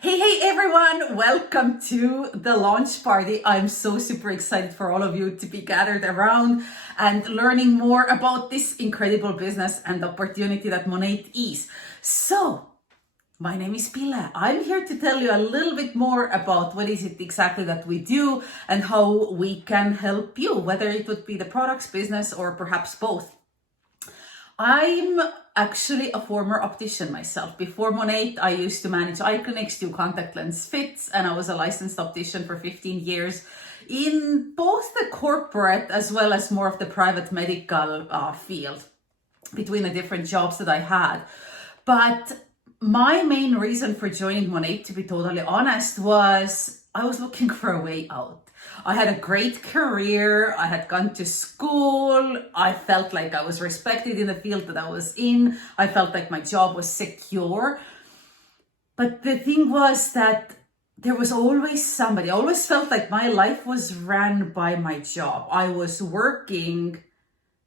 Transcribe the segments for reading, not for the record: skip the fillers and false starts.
Hey everyone, welcome to the launch party. I'm so super excited for all of you to be gathered around and learning more about this incredible business and opportunity that Monat is. So, my name is Pile. I'm here to tell you a little bit more about what is it exactly that we do and how we can help you, whether it would be the products business or perhaps both. I'm actually a former optician myself. Before Monat, I used to manage eye clinics, do contact lens fits, and I was a licensed optician for 15 years in both the corporate as well as more of the private medical field between the different jobs that I had. But my main reason for joining Monat, to be totally honest, was I was looking for a way out. I had a great career. I had gone to school. I felt like I was respected in the field that I was in. I felt like my job was secure. But the thing was that there was always somebody. I always felt like my life was ran by my job. I was working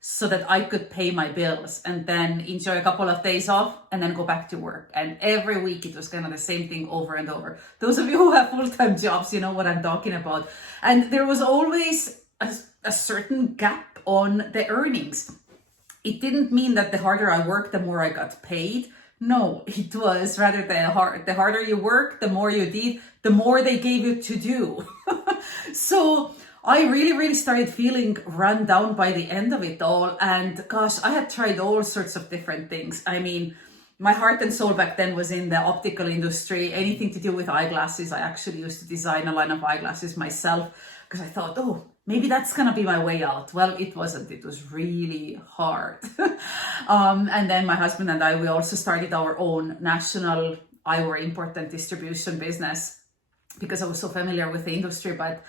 so that I could pay my bills and then enjoy a couple of days off and then go back to work. And every week it was kind of the same thing over and over. Those of you who have full-time jobs, you know what I'm talking about. And there was always a certain gap on the earnings. It didn't mean that the harder I worked, the more I got paid. No, it was rather the harder you work, the more you did, the more they gave you to do. So I really started feeling run down by the end of it all. And gosh, I had tried all sorts of different things. I mean, my heart and soul back then was in the optical industry, anything to do with eyeglasses. I actually used to design a line of eyeglasses myself because I thought, oh, maybe that's going to be my way out. Well, it wasn't. It was really hard. And then my husband and I, we also started our own national eyewear import and distribution business because I was so familiar with the industry. But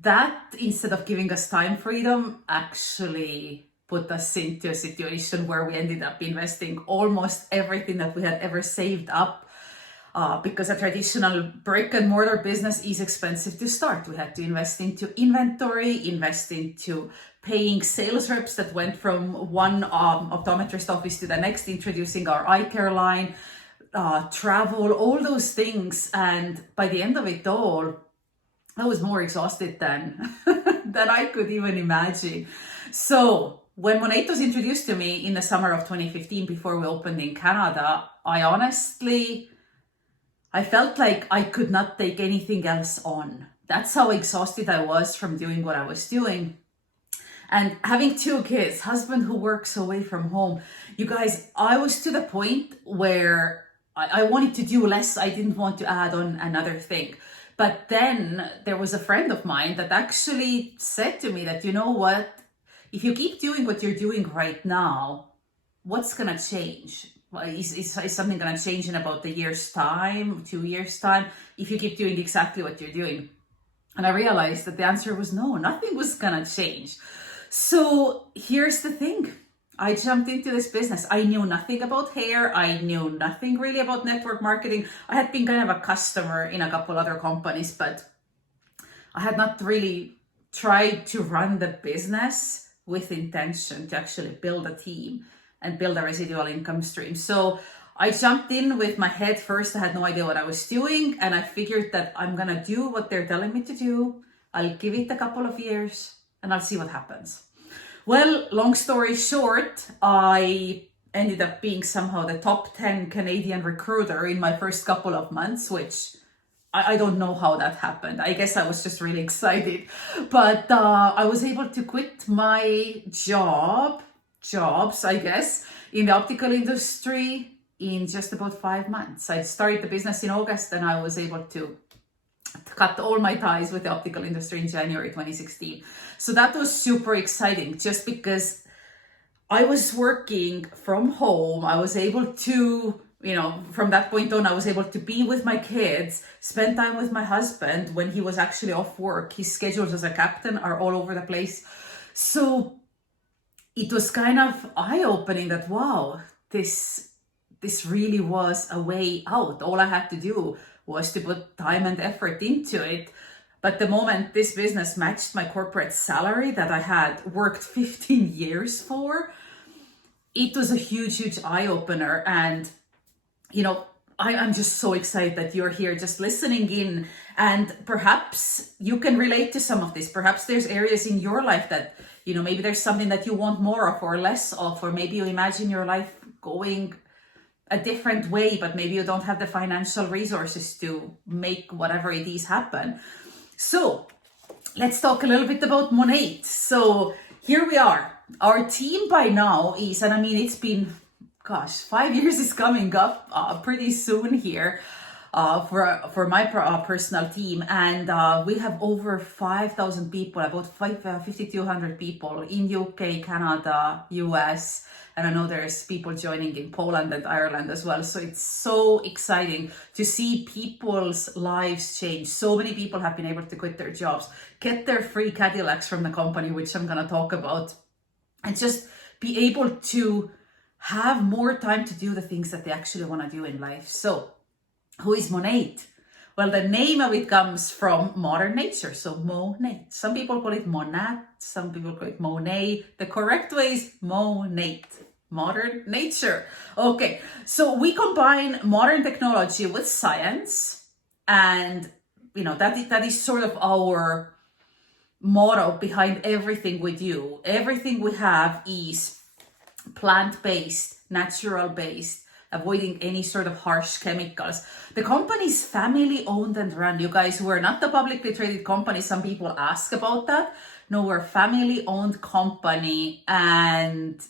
that, instead of giving us time freedom, actually put us into a situation where we ended up investing almost everything that we had ever saved up. Because a traditional brick and mortar business is expensive to start. We had to invest into inventory, invest into paying sales reps that went from one optometrist office to the next, introducing our eye care line, travel, all those things. And by the end of it all, I was more exhausted than I could even imagine. So when Monat was introduced to me in the summer of 2015, before we opened in Canada, I felt like I could not take anything else on. That's how exhausted I was from doing what I was doing. And having two kids, husband who works away from home, you guys, I was to the point where I wanted to do less. I didn't want to add on another thing. But then there was a friend of mine that actually said to me that, you know what, if you keep doing what you're doing right now, what's going to change? Is something going to change in about a year's time, 2 years' time, if you keep doing exactly what you're doing? And I realized that the answer was no, nothing was going to change. So here's the thing. I jumped into this business. I knew nothing about hair. I knew nothing really about network marketing. I had been kind of a customer in a couple other companies, but I had not really tried to run the business with intention to actually build a team and build a residual income stream. So I jumped in with my head first. I had no idea what I was doing. And I figured that I'm going to do what they're telling me to do. I'll give it a couple of years and I'll see what happens. Well, long story short, I ended up being somehow the top 10 Canadian recruiter in my first couple of months, which I don't know how that happened. I guess I was just really excited. But I was able to quit my jobs, I guess, in the optical industry in just about 5 months. I started the business in August and I was able to cut all my ties with the optical industry in January 2016. So that was super exciting just because I was working from home. I was able to, from that point on, I was able to be with my kids, spend time with my husband when he was actually off work. His schedules as a captain are all over the place. So it was kind of eye-opening that, wow, this really was a way out. All I had to do was to put time and effort into it. But the moment this business matched my corporate salary that I had worked 15 years for, it was a huge eye-opener. And, I'm just so excited that you're here just listening in, and perhaps you can relate to some of this. Perhaps there's areas in your life that, maybe there's something that you want more of or less of, or maybe you imagine your life going a different way, but maybe you don't have the financial resources to make whatever it is happen. So let's talk a little bit about Monat. So here we are. Our team by now is, and I mean, it's been, 5 years is coming up pretty soon here for my personal team. And we have over 5,000 people, about 5,200 people in UK, Canada, US. And I know there's people joining in Poland and Ireland as well. So it's so exciting to see people's lives change. So many people have been able to quit their jobs, get their free Cadillacs from the company, which I'm going to talk about, and just be able to have more time to do the things that they actually want to do in life. So who is Monat? Well, the name of it comes from modern nature. So Monat. Some people call it Monat. Some people call it Monet. The correct way is Monat. Modern nature. Okay. So we combine modern technology with science. And, that is sort of our motto behind everything we do. Everything we have is plant-based, natural-based, avoiding any sort of harsh chemicals. The company is family owned and run. You guys, we're not a publicly traded company. Some people ask about that. No, we're a family owned company, and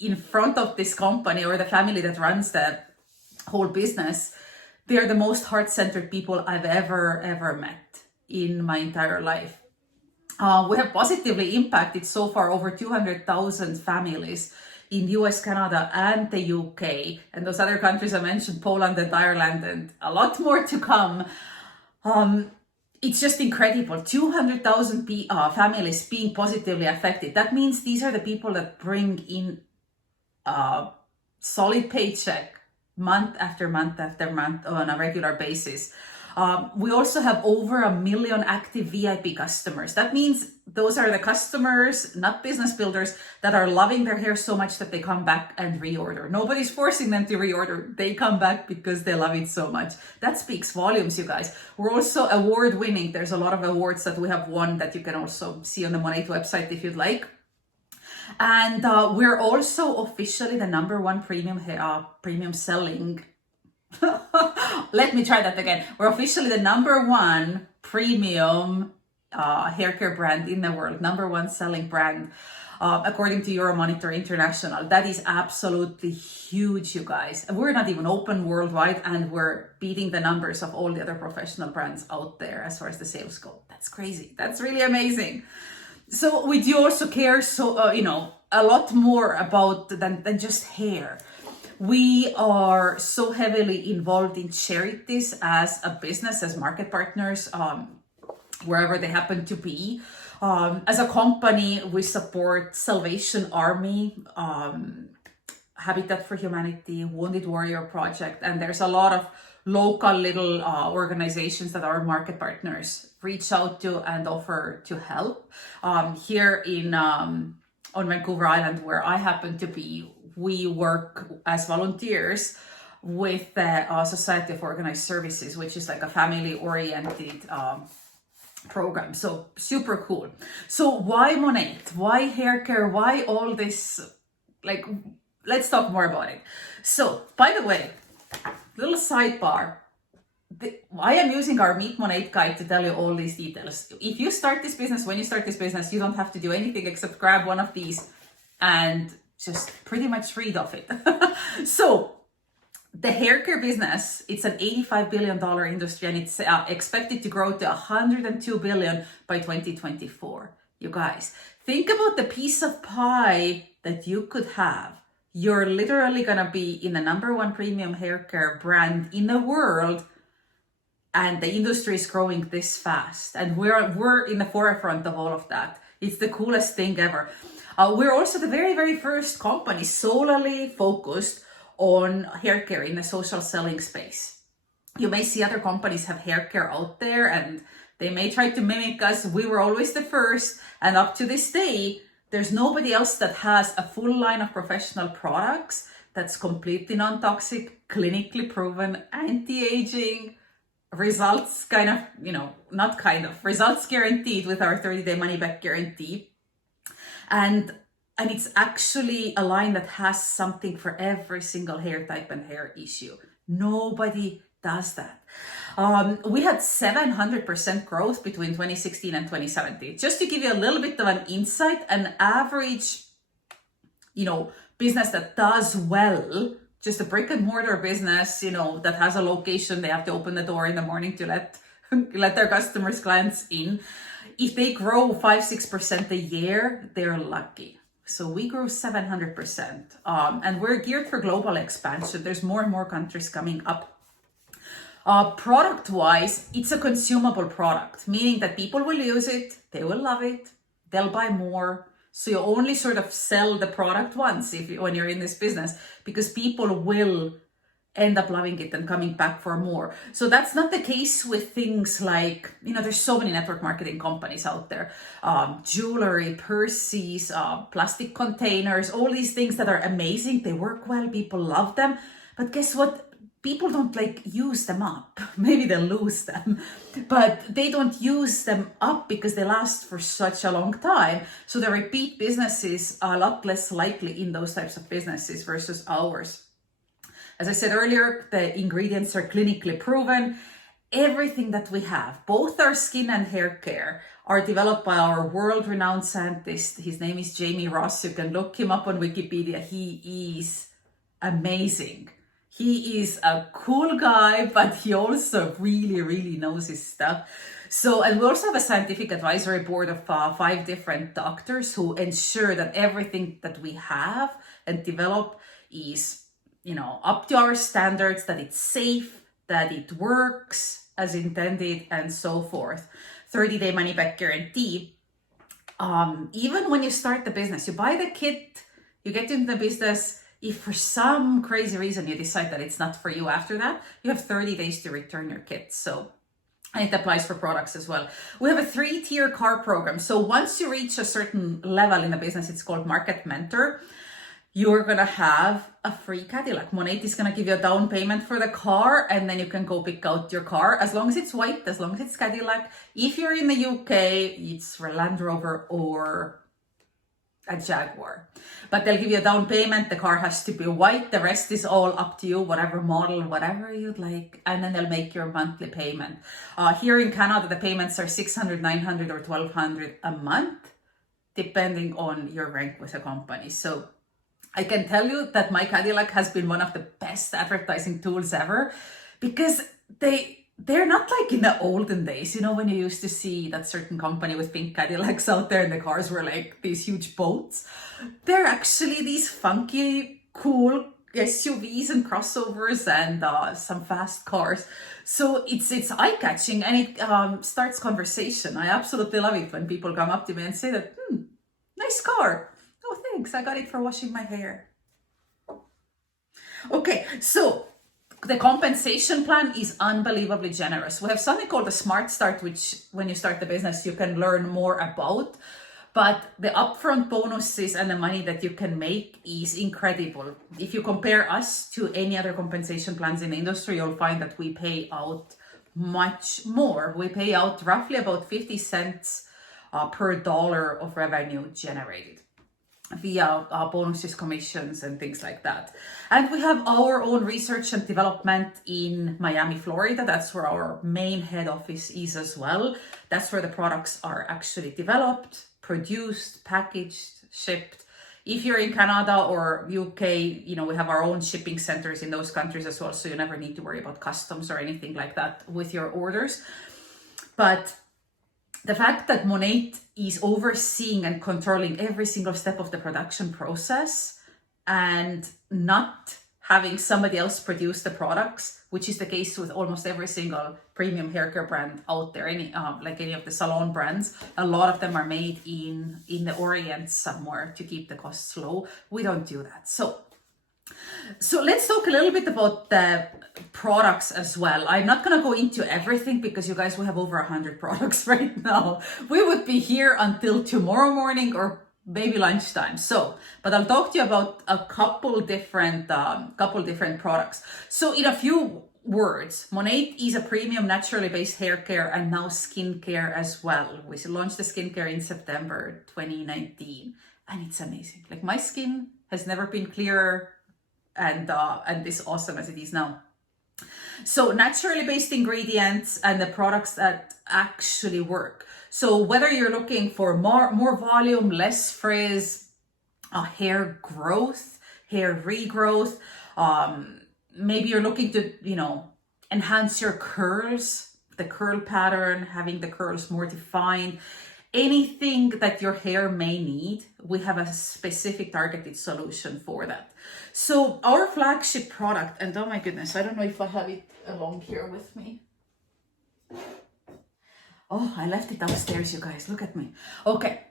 in front of this company, or the family that runs the whole business, they're the most heart-centered people I've ever met in my entire life. We have positively impacted so far over 200,000 families in US, Canada, and the UK, and those other countries I mentioned, Poland and Ireland, and a lot more to come. It's just incredible. 200,000 families being positively affected. That means these are the people that bring in a solid paycheck month after month after month on a regular basis. We also have over 1 million active VIP customers. That means those are the customers, not business builders, that are loving their hair so much that they come back and reorder. Nobody's forcing them to reorder. They come back because they love it so much. That speaks volumes, you guys. We're also award winning. There's a lot of awards that we have won that you can also see on the Monat website if you'd like. And we're also officially the #1 premium selling. Let me try that again. We're officially the #1 premium hair care brand in the world, #1 selling brand, according to Euromonitor International. That is absolutely huge, you guys. We're not even open worldwide, and we're beating the numbers of all the other professional brands out there as far as the sales go. That's crazy. That's really amazing. So we do also care, a lot more about than just hair. We are so heavily involved in charities as a business, as market partners, wherever they happen to be. As a company, we support Salvation Army, Habitat for Humanity, Wounded Warrior Project, and there's a lot of local little organizations that our market partners reach out to and offer to help. Here on Vancouver Island, where I happen to be, we work as volunteers with the Society of Organized Services, which is like a family-oriented program. So super cool. So why Monat? Why hair care? Why all this? Let's talk more about it. So, by the way, little sidebar. I am using our Meet Monat guide to tell you all these details. If you start this business, when you start this business, you don't have to do anything except grab one of these and just pretty much read off it. So the hair care business, it's an $85 billion industry, and it's expected to grow to $102 billion by 2024. You guys, think about the piece of pie that you could have. You're literally going to be in the #1 premium hair care brand in the world, and the industry is growing this fast, and we're in the forefront of all of that. It's the coolest thing ever. We're also the very first company solely focused on hair care in the social selling space. You may see other companies have hair care out there, and they may try to mimic us. We were always the first, and up to this day, there's nobody else that has a full line of professional products that's completely non-toxic, clinically proven, anti-aging, results results guaranteed with our 30-day money-back guarantee. And it's actually a line that has something for every single hair type and hair issue. Nobody does that. We had 700% growth between 2016 and 2017. Just to give you a little bit of an insight, an average, business that does well, just a brick and mortar business, that has a location, they have to open the door in the morning to let their customers, clients in. If they grow 5-6% a year, they're lucky. So we grew 700%, and we're geared for global expansion. There's more and more countries coming up. Product-wise, it's a consumable product, meaning that people will use it, they will love it, they'll buy more. So you only sort of sell the product once when you're in this business, because people will end up loving it and coming back for more. So that's not the case with things like, there's so many network marketing companies out there, jewelry, purses, plastic containers, all these things that are amazing. They work well, people love them. But guess what? People don't use them up. Maybe they'll lose them, but they don't use them up because they last for such a long time. So the repeat businesses are a lot less likely in those types of businesses versus ours. As I said earlier, the ingredients are clinically proven. Everything that we have, both our skin and hair care, are developed by our world-renowned scientist. His name is Jamie Ross. You can look him up on Wikipedia. He is amazing. He is a cool guy, but he also really, really knows his stuff. So, and we also have a scientific advisory board of 5 different doctors who ensure that everything that we have and develop is up to our standards, that it's safe, that it works as intended, and so forth. 30-day money-back guarantee. Even when you start the business, you buy the kit, you get into the business. If for some crazy reason you decide that it's not for you after that, you have 30 days to return your kit. So, and it applies for products as well. We have a 3-tier car program. So once you reach a certain level in the business, it's called Market Mentor, you're going to have a free Cadillac. Monat is going to give you a down payment for the car, and then you can go pick out your car as long as it's white, as long as it's Cadillac. If you're in the UK, it's for Land Rover or a Jaguar. But they'll give you a down payment. The car has to be white. The rest is all up to you, whatever model, whatever you'd like. And then they'll make your monthly payment. Here in Canada, the payments are $600, $900, or $1,200 a month, depending on your rank with a company. So I can tell you that my Cadillac has been one of the best advertising tools ever, because they're not like in the olden days, when you used to see that certain company with pink Cadillacs out there and the cars were like these huge boats. They're actually these funky, cool SUVs and crossovers and some fast cars. So it's eye-catching, and it starts conversation. I absolutely love it when people come up to me and say that, nice car. Oh, thanks. I got it for washing my hair. Okay, so the compensation plan is unbelievably generous. We have something called a Smart Start, which when you start the business, you can learn more about. But the upfront bonuses and the money that you can make is incredible. If you compare us to any other compensation plans in the industry, you'll find that we pay out much more. We pay out roughly about 50 cents per dollar of revenue generated via bonuses, commissions, and things like that. And we have our own research and development in Miami, Florida. That's where our main head office is as well. That's where the products are actually developed, produced, packaged, shipped. If you're in Canada or UK, we have our own shipping centers in those countries as well. So you never need to worry about customs or anything like that with your orders. But the fact that Monat is overseeing and controlling every single step of the production process and not having somebody else produce the products, which is the case with almost every single premium haircare brand out there, any of the salon brands, a lot of them are made in the Orient somewhere to keep the costs low. We don't do that. So let's talk a little bit about the products as well. I'm not going to go into everything because you guys will have over 100 products right now. We would be here until tomorrow morning or maybe lunchtime. So, but I'll talk to you about a couple different products. So in a few words, Monat is a premium naturally based hair care and now skincare as well. We launched the skincare in September 2019 and it's amazing. Like my skin has never been clearer and this awesome as it is now. So naturally based ingredients and the products that actually work. So whether you're looking for more volume, less frizz, hair growth, hair regrowth, maybe you're looking to, enhance your curls, the curl pattern, having the curls more defined, anything that your hair may need, we have a specific targeted solution for that. So our flagship product, and oh my goodness, I don't know if I have it along here with me. Oh, I left it upstairs, you guys, look at me. Okay,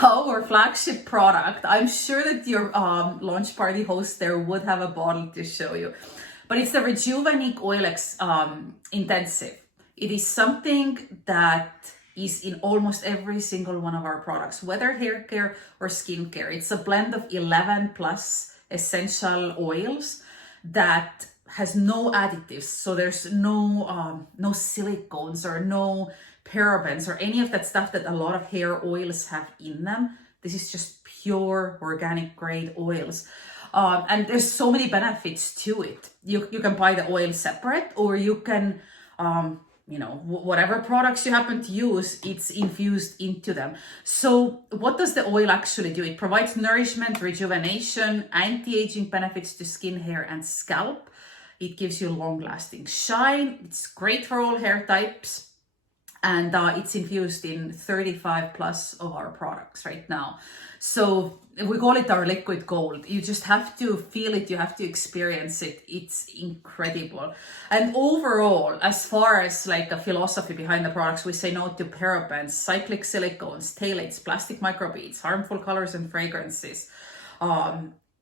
our flagship product, I'm sure that your launch party host there would have a bottle to show you, but it's the Rejuvenate Oil Intensive. It is something that is in almost every single one of our products, whether hair care or skin care. It's a blend of 11 plus essential oils that has no additives. So there's no silicones or no parabens or any of that stuff that a lot of hair oils have in them. This is just pure organic grade oils. And there's so many benefits to it. You can buy the oil separate, or you can, whatever products you happen to use, it's infused into them. So what does the oil actually do? It provides nourishment, rejuvenation, anti-aging benefits to skin, hair, and scalp. It gives you long-lasting shine. It's great for all hair types. And it's infused in 35 plus of our products right now. So we call it our liquid gold. You just have to feel it. You have to experience it. It's incredible. And overall, as far as like a philosophy behind the products, we say no to parabens, cyclic silicones, phthalates, plastic microbeads, harmful colors and fragrances.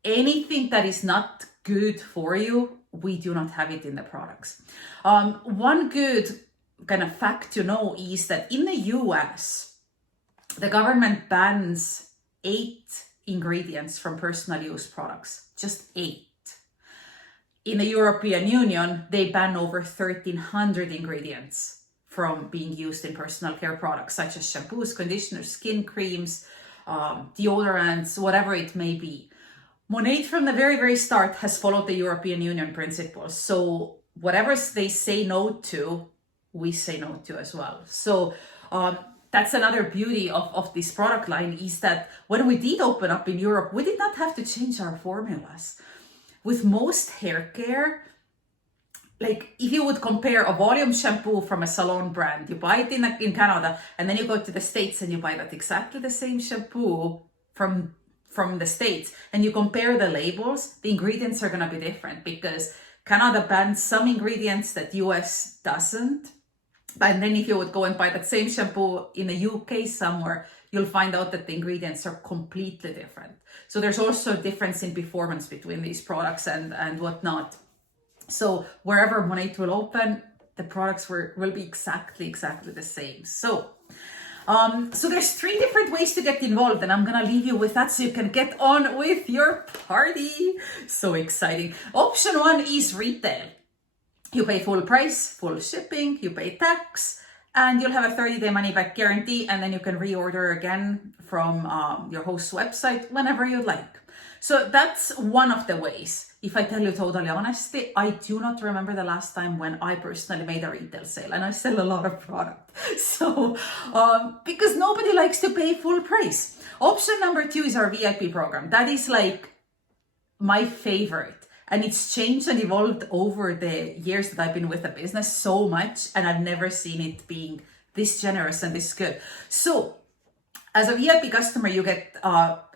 Anything that is not good for you, we do not have it in the products. One good kind of fact to know is that in the US, the government bans 8 ingredients from personal use products, just 8. In the European Union, they ban over 1,300 ingredients from being used in personal care products, such as shampoos, conditioners, skin creams, deodorants, whatever it may be. Monat from the very, very start has followed the European Union principles. So whatever they say no to, we say no to as well. So that's another beauty of this product line, is that when we did open up in Europe, we did not have to change our formulas. With most hair care, like if you would compare a volume shampoo from a salon brand, you buy it in Canada, and then you go to the States and you buy that exactly the same shampoo from the States, and you compare the labels, the ingredients are going to be different because Canada bans some ingredients that US doesn't. And then if you would go and buy that same shampoo in the UK somewhere, you'll find out that the ingredients are completely different. So there's also a difference in performance between these products and whatnot. So wherever Monat will open, the products will be exactly the same. So there's 3 different ways to get involved, and I'm gonna leave you with that so you can get on with your party. So exciting. Option 1 is retail. You pay full price, full shipping, you pay tax, and you'll have a 30-day money-back guarantee, and then you can reorder again from your host's website whenever you'd like. So that's one of the ways. If I tell you totally honesty, I do not remember the last time when I personally made a retail sale, and I sell a lot of product. So, because nobody likes to pay full price. Option number 2 is our VIP program. That is like my favorite. And it's changed and evolved over the years that I've been with the business so much, and I've never seen it being this generous and this good. So as a VIP customer, you get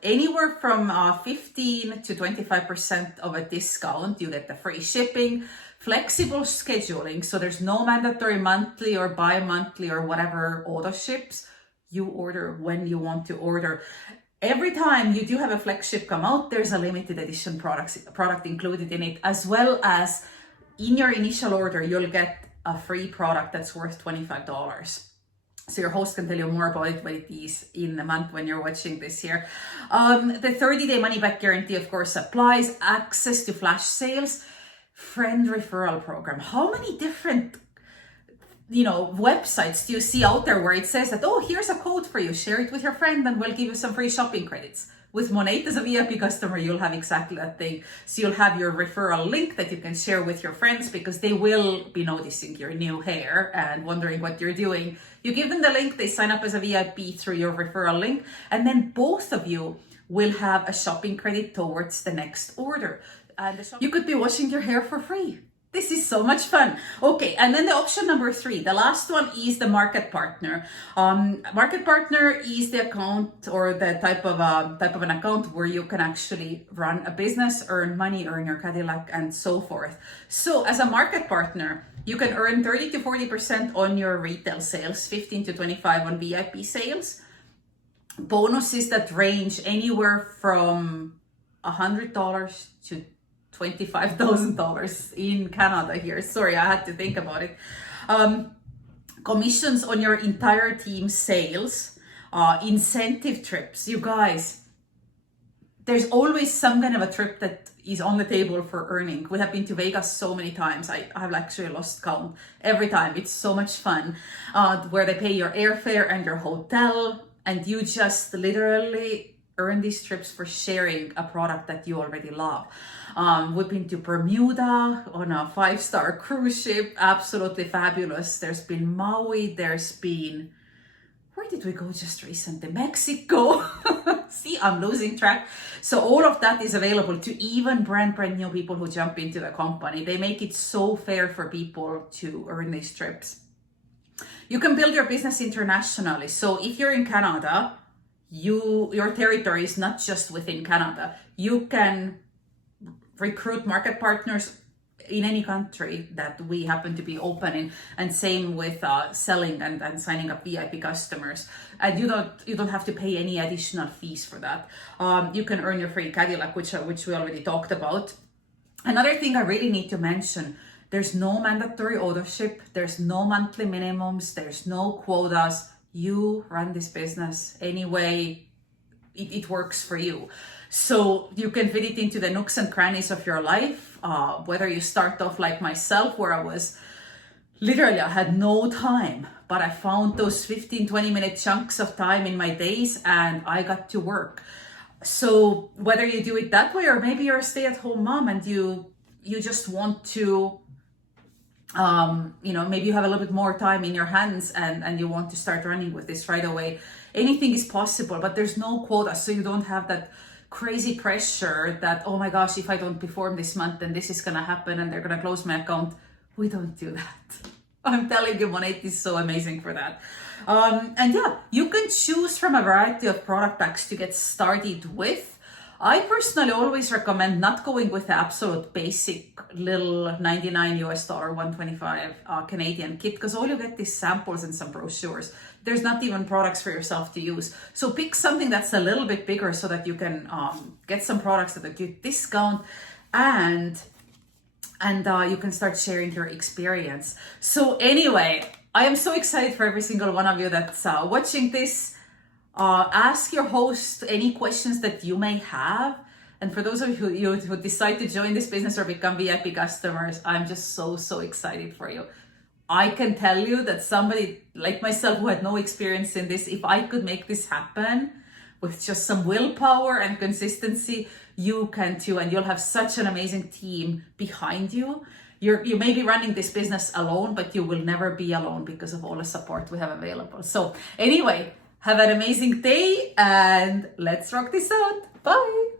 anywhere from 15 to 25% of a discount. You get the free shipping, flexible scheduling. So there's no mandatory monthly or bi-monthly or whatever auto ships. You order when you want to order. Every time you do have a flagship come out, there's a limited edition product included in it, as well as in your initial order, you'll get a free product that's worth $25. So your host can tell you more about it when it is in the month when you're watching this here. The 30-day money-back guarantee, of course, applies. Access to flash sales, friend referral program. How many different websites do you see out there where it says that, oh, here's a code for you, share it with your friend and we'll give you some free shopping credits? With Monat as a VIP customer, you'll have exactly that thing. So you'll have your referral link that you can share with your friends because they will be noticing your new hair and wondering what you're doing. You give them the link, they sign up as a VIP through your referral link, and then both of you will have a shopping credit towards the next order. And you could be washing your hair for free. This is so much fun. Okay, and then the option number 3, the last one is the market partner. Market partner is the account or the type of an account where you can actually run a business, earn money, earn your Cadillac, and so forth. So as a market partner, you can earn 30 to 40% on your retail sales, 15 to 25 on VIP sales. Bonuses that range anywhere from $100 to $25,000 in Canada here. Sorry, I had to think about it. Commissions on your entire team's sales, incentive trips. You guys, there's always some kind of a trip that is on the table for earning. We have been to Vegas so many times. I have actually lost count every time. It's so much fun, where they pay your airfare and your hotel, and you just literally earn these trips for sharing a product that you already love. We've been to Bermuda on a 5-star cruise ship, absolutely fabulous. There's been Maui, there's been, where did we go just recently? Mexico. See, I'm losing track. So all of that is available to even brand new people who jump into the company. They make it so fair for people to earn these trips. You can build your business internationally. So if you're in Canada, your territory is not just within Canada. You can recruit market partners in any country that we happen to be open in, and same with selling and signing up VIP customers. And you don't have to pay any additional fees for that. You can earn your free Cadillac, which we already talked about. Another thing I really need to mention: there's no mandatory ownership, there's no monthly minimums, there's no quotas. You run this business any way it works for you. So you can fit it into the nooks and crannies of your life, whether you start off like myself, where I had no time, but I found those 15-20 minute chunks of time in my days and I got to work. So whether you do it that way, or maybe you're a stay-at-home mom and you just want to maybe you have a little bit more time in your hands and you want to start running with this right away. Anything is possible, but there's no quota, so you don't have that crazy pressure that, oh my gosh, if I don't perform this month, then this is gonna happen and they're gonna close my account. We don't do that. I'm telling you, Monat is so amazing for that. And yeah, you can choose from a variety of product packs to get started with. I personally always recommend not going with the absolute basic little $99 US, 125 Canadian kit, because all you get is samples and some brochures. There's not even products for yourself to use. So pick something that's a little bit bigger so that you can get some products at a good discount, and you can start sharing your experience. So anyway, I am so excited for every single one of you that's watching this. Ask your host any questions that you may have. And for those of you who decide to join this business or become VIP customers, I'm just so excited for you. I can tell you that somebody like myself who had no experience in this, if I could make this happen with just some willpower and consistency, you can too. And you'll have such an amazing team behind you. You may be running this business alone, but you will never be alone because of all the support we have available. So anyway, have an amazing day and let's rock this out. Bye.